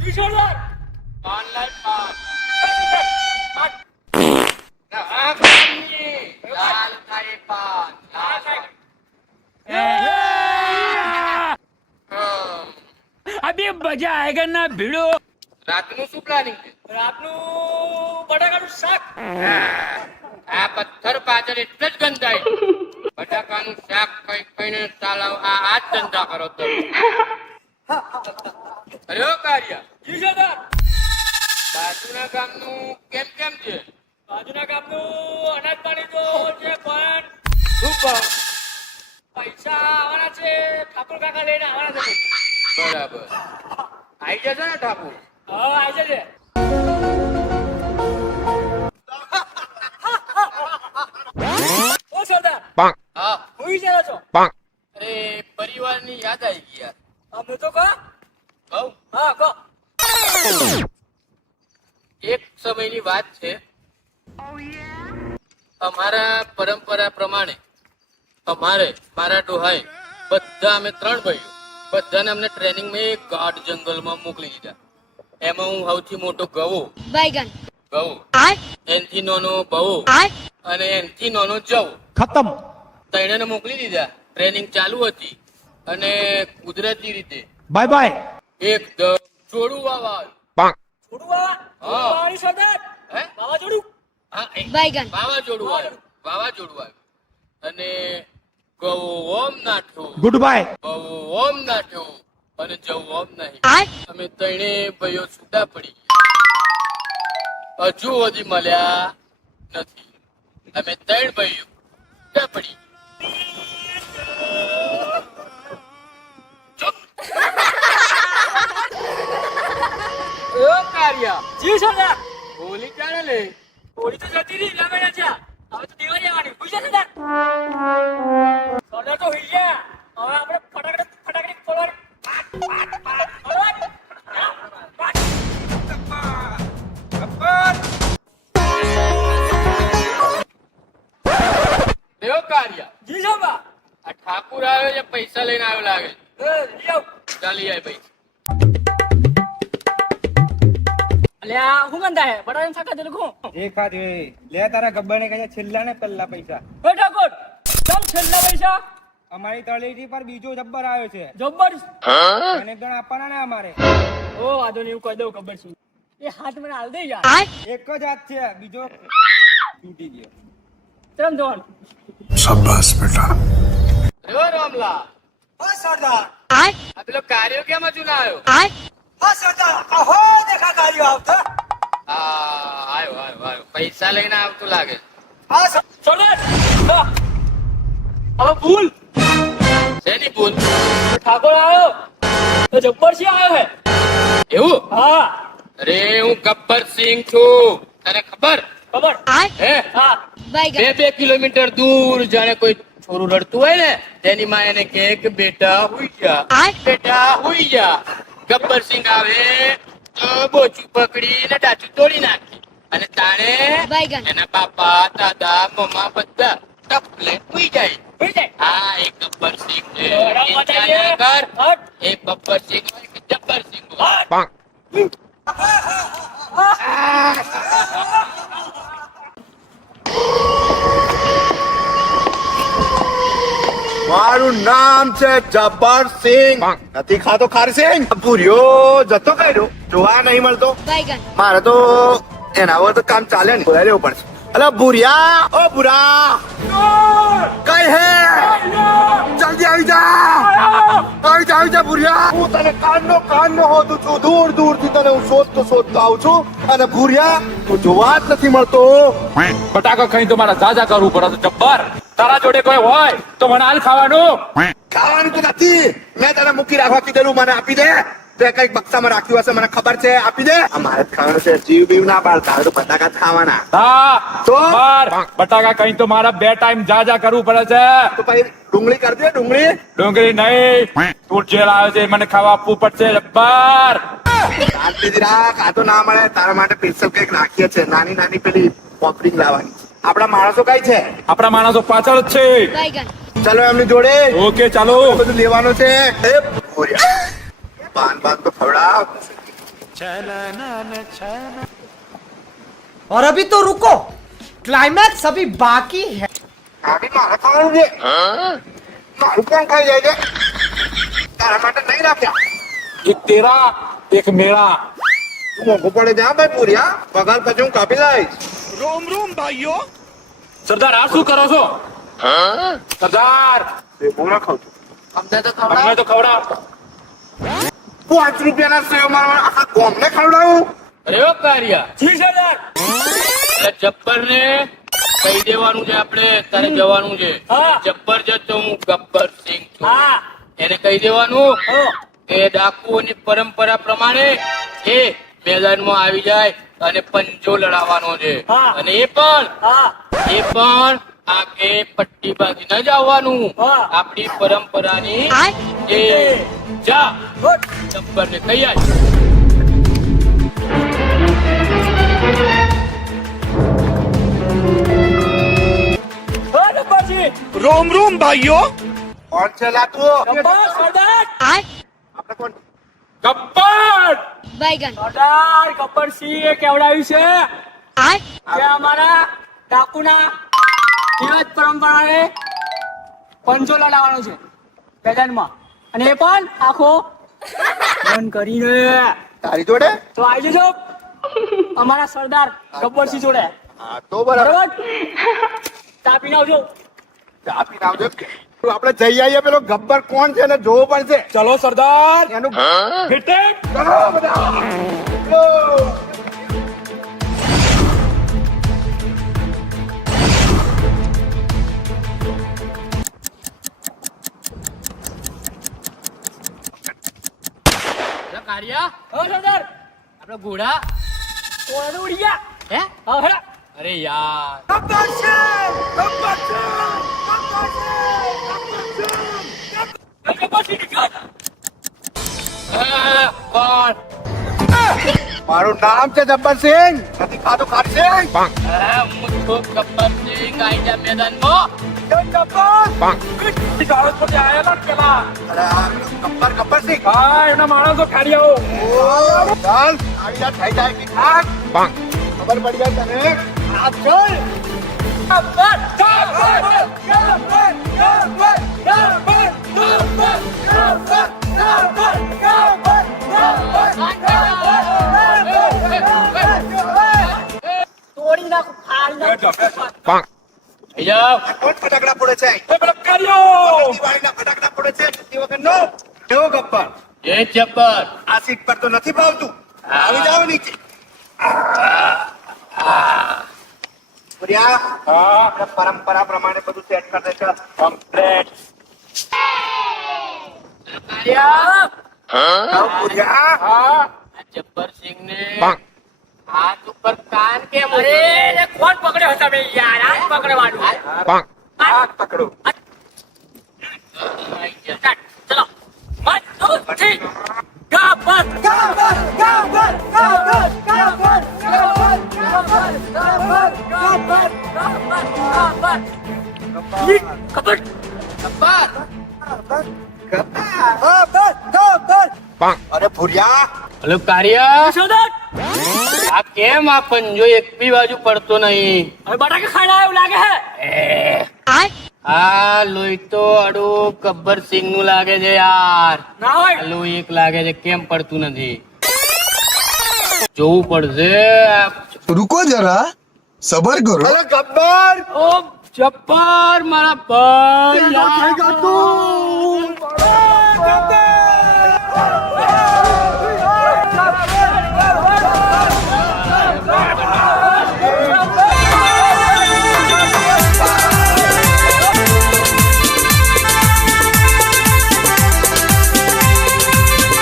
જોરદાર online pass લાલ થાય pass અબે મજા આયેગા ના ભીડો. રાતનું શું પ્લાનિંગ છે? રાતનું બટાકાનું શાક. આ પથ્થર પાછળ એટલે જ ગંધાય. બટાકાનું શાક કઈ કઈને ચાલાવ આ જ ધંધા કરો તમે. અરે ઓ કારિયા, જી જોરદાર. બાજુના ગામનું કેમ કેમ છે? બાજુના ગામનું અનાજ પાણી તો છે પણ શું પણ? પૈસા આવવાના છે. ઠાકોર કાકા લઈને આવવાના છે. બરાબર, આઈ જશે ને ઠાકુર? હા આવી જશે. ઓ સરદાર હા, હું વિચારો છો? અરે પરિવારની યાદ આવી ગઈ યાર. અમે તો કહો. કહું? હા કહો. એક સમયની વાત છે. અમારા પરંપરા પ્રમાણે મારા ડોહાએ બધા અમે 3 ભાઈઓ બધાને અમને ટ્રેનિંગમાં એક ગાઢ જંગલમાં મોકલી દીધા. એમાં હું સૌથી મોટો ગવો, એનથી નાનો બહુ અને એનથી નાનો જવ. ખતમ. ત્રણેયને મોકલી દીધા. ટ્રેનિંગ ચાલુ હતી અને કુદરતી રીતે બાય બાય. એકદમ જોડું વાવા આવ્યું. છોડું બાવા. હા. બાવાની સરદાર. હે? વાવાઝોડું. હા, બાયગન. વાવાઝોડું આવ્યું અને ગવો ઓમ નાઠો, ગુડ બાય. બહુ ઓમ નાઠો અને જવ ઓમ નહીં. અમે ત્રણે ભાઈઓ છૂટા પડી ગયા. હજુ સુધી મળ્યા નથી. અમે 3 ભાઈઓ છૂટા પડી. ચૂપ. ઓ કારિયા, જી સરદાર. હોલી ક્યારે લે? હોળી તો જતી રહી લાવવાના છે. હવે તો દિવાળી આવવાની. ખુશ છે સરદાર? સરદાર તો હોઈ ગયા. હવે આપણે ફટાકડી ફોડવાની. દેવો કારિયા, જી સાહેબ. આ ઠાકુર આવ્યો છે, પૈસા લઈને આવ્યો લાગે. લઈ આવ. ચાલી જાય પૈસા. અલ્યા હું ગંદા હે બટાકાનું શાક જ લખું. એકાદ લે તારા ગબ્બર ને કહે છેલ્લા ને પહેલા પૈસા. હે ઠાકોર કેમ છેલ્લા પૈસા? અમારી તળેટી પર બીજો જબ્બર આવ્યો છે. જબ્બર. અને ગણ આપવાના ને અમારે. ઓ વાંધો નહીં, એવું કહી દઉં. ખબર છે એ હાથ મને હાલ દે યાર. એક જ હાથ છે, બીજો તૂટી ગયો. કેમ જવાનું? રેવો રામલા, હા સરદાર. આ પેલો કાર્યો કેમ હજુ ના આવ્યો? હા સરદાર. અહો દેખા કાર્યો આવતો. આવ્યો. પૈસા લઈને આવતું લાગે. હા સરદાર હા. હવે ભૂલ શેની ભૂલ? ઠાકોર આવ્યો તો જબ્બર સિંહ આવ્યો હે. એવું? હા અરે હું ગબ્બર સિંહ છું, તને ખબર? ખબર. હે? હા 2 કિલોમીટર દૂર જાણે કોઈ છોરું રડતું હોય ને તેની માં એને કહે કે બેટા હુઈ જા, બેટા હુઈ જા. ગબ્બર સિંહ આવે તો બોચું પકડીને ડાચું તોડી નાખે અને તાણે એના બાપા દાદા મમ્મા બધા ટપલે હુઈ જાય. હોઈ જાય. હા, એક ગબ્બર સિંહ છે. બરાબર બતાવીએ. કર હટ. એક ગબ્બર સિંહ હોય કે જબ્બર સિંહ હોય. મારું નામ છે જબ્બર સિંહ. નથી ખાતો ખારસિંગ. ભૂર્યો જતો કર્યો, જોવા નહીં મળતો. મારે તો એના વગર તો કામ ચાલે ને, બોલાવી લેવું પડશે. અલા ભૂરિયા, ઓ ભૂરા, કઈ હે? જલ્દી આવી જા ભૂરિયા. હું તને કાનનો હોતું છું. દૂર થી તને હું શોધતો આવું છું. અને ભૂરિયા તું જોવા જ નથી મળતો. બટાકા ખાઈ તો મારા જાજા કરવું પડે તો જબ્બર. તારા જોડે કોઈ હોય તો મને હાલ ખાવાનું. ખાવાનું તો નથી. મેં તને મૂકી રાખવા કીધેલું, મને આપી દે. તે કઈક બક્સામાં રાખ્યું હશે, મને ખબર છે. આપી દે. અમારે જ ખાવાનું છે. જીવ બીવ ના પાડતા હોય તો બટાકા જ ખાવાના. હા તો? બાર બટાકા ખાઈ તો મારા 2 ટાઈમ જાજા કરવું પડે છે. તો પછી ડુંગળી કરી દે. ડુંગળી નહીં, તું જે લાવે છે એ મને ખાવા આપવું પડશે જબ્બર. શાંતિથી રાખ. આ તો ના મળે. તારા માટે સ્પેશિયલ કઈક રાખીએ છે. નાની પેલી પોપડી લાવવાની. આપણા માણસો કઈ છે? આપણા માણસો પાછળ જ છે. ચલો એમની જોડે. ઓકે ચાલો. બધું લેવાનું છે. એ ભૂરિયા, બાન તો ખવડાવ. और अभी तो रुको, क्लाइमैक्स अभी बाकी है। આવી મારે ખાવાનું છે મારું કોણ ખાઈ જાય છે તારા માટે નહીં રાખ્યા એક તેરા એક મેળા. મોંઘું પડે છે હા ભાઈ પૂરિયા પગાર પછી હું કાપી લઈશ સરદાર આ શું કરો છો? સરદાર એ પૂરા ખાઉં છું અમને તો અમને તો ખવડાવ. 5 રૂપિયાના સેવ મારવા આખા ગામને ખવડાવું અરે ઓ કારિયા જી સરદાર. જબ્બર ને કહી દેવાનું છે આપણે તારે જવાનું છે હા. જબરજસ્ત હું ગબ્બર સિંહ છું હા. એને કહી દેવાનું હો. કે ડાકુઓની પરંપરા પ્રમાણે એ મેદાનમાં આવી જાય અને પંજો લડાવવાનો છે હા. અને એ પણ હા. આગે પટ્ટી બાંધી ન જવાનું હા. આપણી પરંપરાની એ જા ગુડ. જબ્બર ને કહી આય હો ગબ્બરજી. કોણ છે લાતું ગબ્બર સરદાર. આપણે કોણ ગબ્બર સરદાર ગબ્બરસિંહે કેવડાવ્યું છે કે અમારા ડાકુના રિવાજ પરંપરાને પંચો લડાવવાનો છે મેદાનમાં, અને એ પણ આખો બંધ કરીને. તારી જોડે તો આવી જજો અમારા સરદાર ગબ્બરસિંહ જોડે. હા તો બરાબર બરાબર, ચા પીને આવજો. ચા પીને આવજો આપણે જઈ આવીએ પેલો ગબ્બર કોણ છે ને જોવું પડશે ચલો સરદાર. એનું હિટેક. ચલો બધા ચલો. અરે કારિયા હો સરદાર. આપણે ઘોડા ઓળે ઉડી ગયા. હે હા હેડા. અરે યાર ગબ્બરસિંહ નીકળ. કોણ મારું નામ છે જબ્બરસિંહ નથી ખાધું ખારસિંહ હું છું ગબ્બર સિંહ આઈ જા મેદાનમાં ચાલો તો ત્યાં આયેલા ને પેલા. અરે આ ગબ્બર ગબ્બરસિંહ હા એમના માણસો ખાડિયાઓ. ચાલ આવી જા થઈ જાય કે ખાક ખબર પડી જાય તને આ ચાલ ગબ્બર. ગબ્બર. ગબ્બર. ગબ્બર. ગબ્બર. ગબ્બર. ગબ્બર. ગબ્બર. તોડી નાખું, ફાડી નાખું. થઈ જાઓ કોણ ફટાકડા પડે છે એ પેલા ખાડિયાઓ. દિવાળીના ફટાકડા પડે છે છઠ્ઠી વખતનો કેવો ગબ્બર એ જબ્બર આ સીટ પર તો નથી ભાવતું આવી જાવ નીચે પ્રિયા હા આપણે પરંપરા પ્રમાણે બધું સેટ કરી દે છે કમ્પ્લેટ. પ્રિયા હા આ જબ્બર સિંહ ને હાથ ઉપર કાન કેમ અરે એને કોણ પકડ્યો તમે યાર? આ પકડવાનું. હાથ પકડો. ચલો. 1 2 3 ગબ્બર. ગબ્બર. ગબ્બર. ગબ્બર. ગબ્બર. ગબ્બર. ગબ્બર. ગબ્બર. ગબ્બર. ગબ્બર. અરે ભૂરિયા હલો કારિયા સરદાર, આ કેમ આ પંજો એક બી બાજુ પડતો નહીં હવે બટાકા ખાઈને આવ્યો લાગે હે. આ લોહી તો અડું ગબ્બર સિંહ નું લાગે છે યાર ના હોય. આ લોહી એક લાગે છે કેમ પડતું નથી જોવું પડશે रुको जरा सबर करो અરે ગબ્બર ઓ જબ્બર મારા ભાઈ થઈ ગયું તું